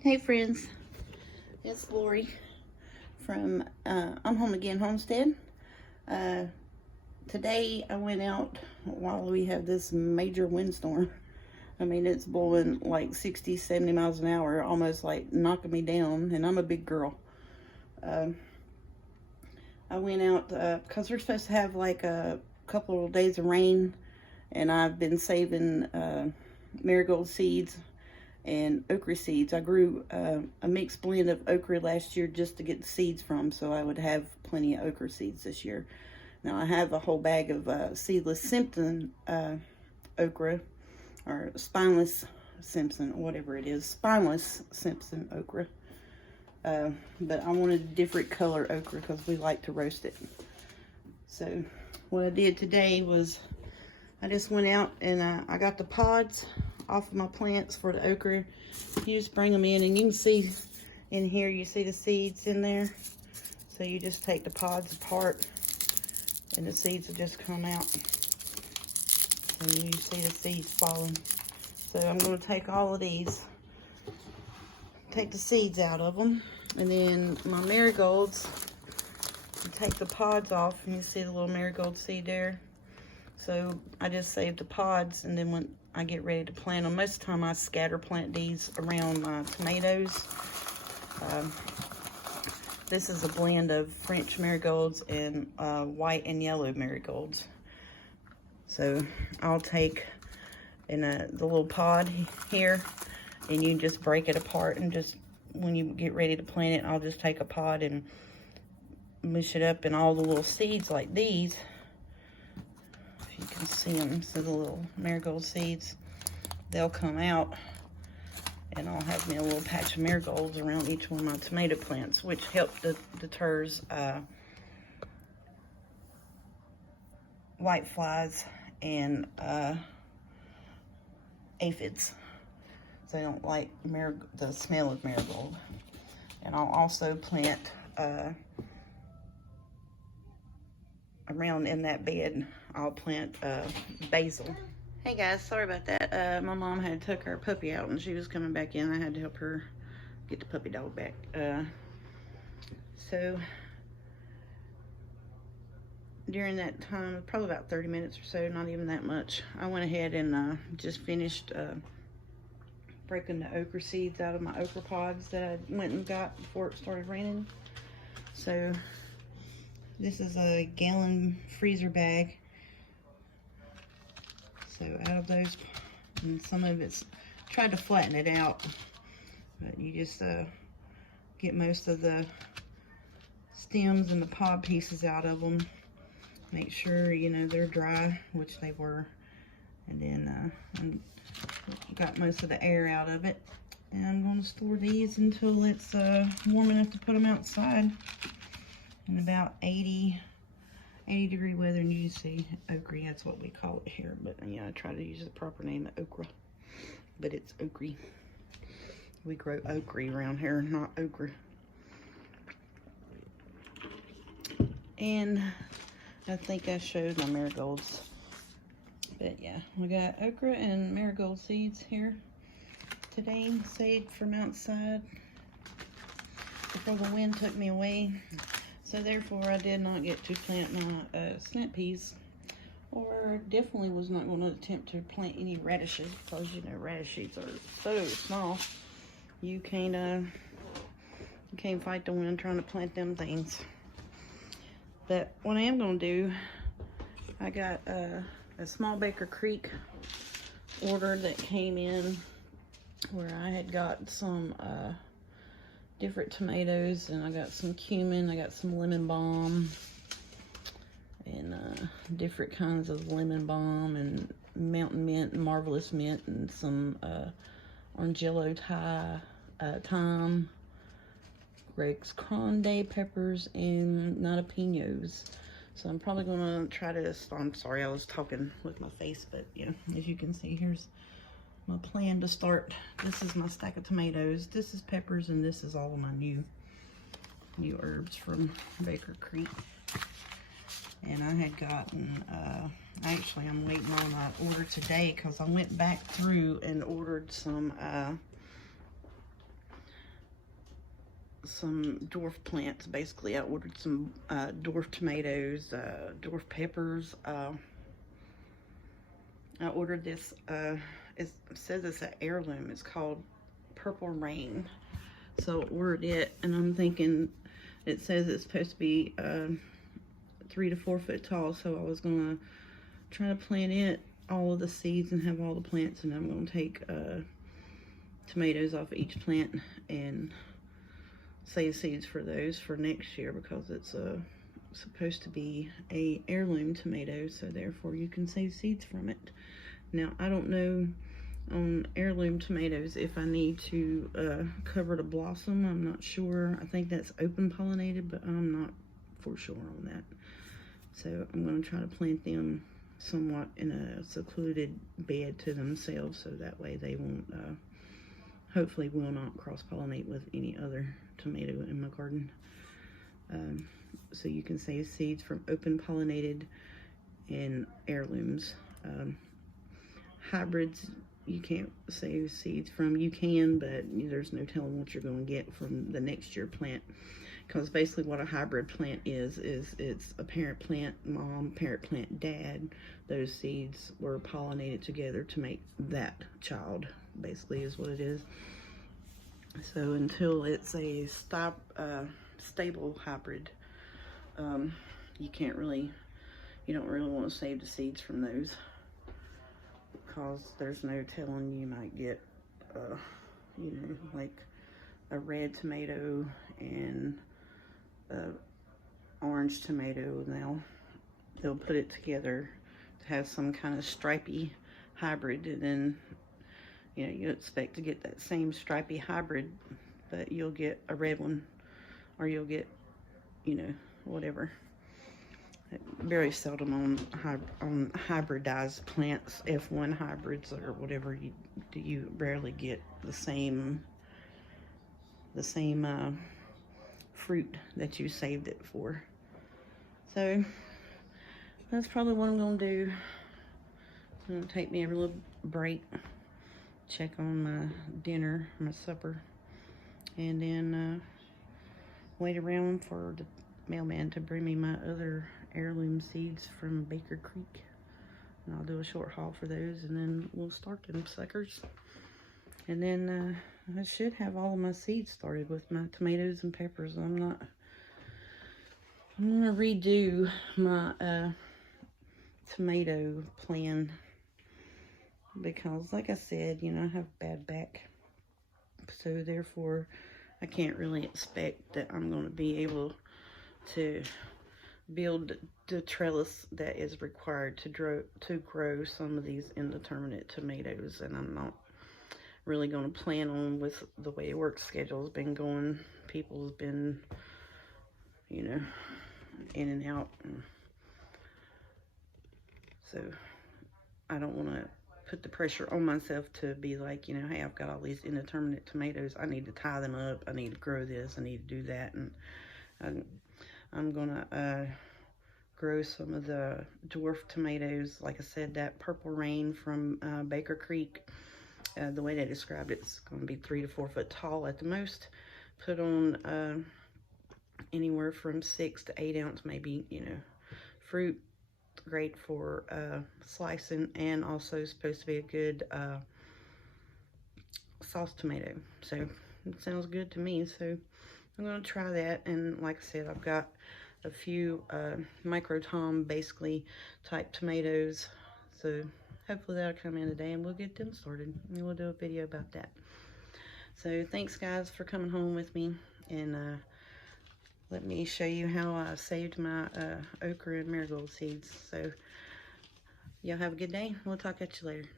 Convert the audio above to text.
Hey friends, it's Lori from I'm Home Again Homestead. Today I went out while we have this major windstorm. I mean, it's blowing like 60, 70 miles an hour, almost like knocking me down, and I'm a big girl. I went out because we're supposed to have like a couple of days of rain, and I've been saving marigold seeds and okra seeds. I grew a mixed blend of okra last year just to get the seeds from, so I would have plenty of okra seeds this year. Now I have a whole bag of seedless Simpson okra, or spineless Simpson, whatever it is, spineless Simpson okra. But I wanted a different color okra because we like to roast it. So what I did today was I just went out and I got the pods off of my plants for the okra. You just bring them in, and you can see in here, you see the seeds in there. So you just take the pods apart and the seeds will just come out. And you see the seeds falling. So I'm going to take all of these, take the seeds out of them, and then my marigolds, take the pods off, and you see the little marigold seed there. So I just saved the pods, and then when I get ready to plant them, most of the time I scatter plant these around my tomatoes. This is a blend of French marigolds and white and yellow marigolds. So I'll take in the little pod here, and you just break it apart, and just when you get ready to plant it, I'll just take a pod and mush it up, and all the little seeds like these, you can see them, so the little marigold seeds, they'll come out, and I'll have me a little patch of marigolds around each one of my tomato plants, which help deters white flies and aphids. So they don't like the smell of marigold. And I'll also plant around in that bed, I'll plant basil. Hey guys, sorry about that. My mom had took her puppy out, and she was coming back in. I had to help her get the puppy dog back. So during that time, probably about 30 minutes or so, not even that much, I went ahead and just finished breaking the okra seeds out of my okra pods that I went and got before it started raining. So this is a gallon freezer bag. So out of those, and some of it's, tried to flatten it out, but you just get most of the stems and the pod pieces out of them. Make sure, you know, they're dry, which they were. And then got most of the air out of it. And I'm going to store these until it's warm enough to put them outside in about 80 degree weather. And you see Okrie, that's what we call it here, but yeah, I try to use the proper name of okra, but it's Okrie. We grow Okrie around here, not okra. And I think I showed my marigolds, but yeah, we got okra and marigold seeds here today, saved from outside before the wind took me away. So therefore, I did not get to plant my snap peas, or definitely was not going to attempt to plant any radishes, because you know radish seeds are so small. You can't fight the wind trying to plant them things. But what I am going to do, I got a small Baker Creek order that came in where I had got some different tomatoes, and I got some cumin, I got some lemon balm, and different kinds of lemon balm, and mountain mint, and marvelous mint, and some orange yellow thyme, Greg's Conde peppers, and jalapenos. So I'm probably gonna try to, I'm sorry, I was talking with my face, but yeah, as you can see, here's my plan to start. This is my stack of tomatoes, this is peppers, and this is all of my new herbs from Baker Creek. And I had gotten, actually I'm waiting on that order today, because I went back through and ordered some some dwarf plants. Basically, I ordered some dwarf tomatoes, dwarf peppers. I ordered this, it says it's an heirloom. It's called Purple Rain. So I ordered it, and I'm thinking, it says it's supposed to be 3 to 4 foot tall. So I was gonna try to plant it, all of the seeds, and have all the plants, and I'm gonna take tomatoes off each plant and save seeds for those for next year, because it's supposed to be a heirloom tomato, so therefore you can save seeds from it. Now, I don't know on heirloom tomatoes if I need to cover the blossom. I'm not sure. I think that's open pollinated, but I'm not for sure on that. So I'm going to try to plant them somewhat in a secluded bed to themselves, so that way they won't, hopefully will not cross-pollinate with any other tomato in my garden. So you can save seeds from open pollinated and heirlooms. Hybrids you can't save seeds from. You can, but there's no telling what you're going to get from the next year plant, because basically what a hybrid plant is it's a parent plant mom, parent plant dad. Those seeds were pollinated together to make that child, basically, is what it is. So until it's a stable hybrid, you don't really want to save the seeds from those, because there's no telling, you might get like a red tomato and a orange tomato. Now they'll put it together to have some kind of stripy hybrid, and then you expect to get that same stripy hybrid, but you'll get a red one, or you'll get whatever. Very seldom on hybridized plants, F1 hybrids or whatever, you rarely get the same fruit that you saved it for. So that's probably what I'm gonna do. I'm gonna take me a little break, check on my dinner, my supper, and then wait around for the mailman to bring me my other heirloom seeds from Baker Creek. And I'll do a short haul for those, and then we'll start them suckers. And then I should have all of my seeds started with my tomatoes and peppers. I'm gonna redo my tomato plan, because like I said, I have bad back, so therefore I can't really expect that I'm going to be able to build the trellis that is required to grow some of these indeterminate tomatoes. And I'm not really going to plan on, with the way work schedule's been going, people's been in and out, and so I don't want to put the pressure on myself to be like, hey, I've got all these indeterminate tomatoes, I need to tie them up, I need to grow this, I need to do that. And I'm gonna grow some of the dwarf tomatoes. Like I said, that Purple Rain from Baker Creek, the way they described it, it's going to be 3 to 4 foot tall at the most. Put on anywhere from 6 to 8 ounce, maybe, fruit. Great for slicing, and also supposed to be a good sauce tomato. So it sounds good to me, so I'm going to try that. And like I said, I've got a few micro tom basically type tomatoes, so hopefully that'll come in today and we'll get them started, and we'll do a video about that. So thanks guys for coming home with me, and let me show you how I saved my okra and marigold seeds. So y'all have a good day. We'll talk at you later.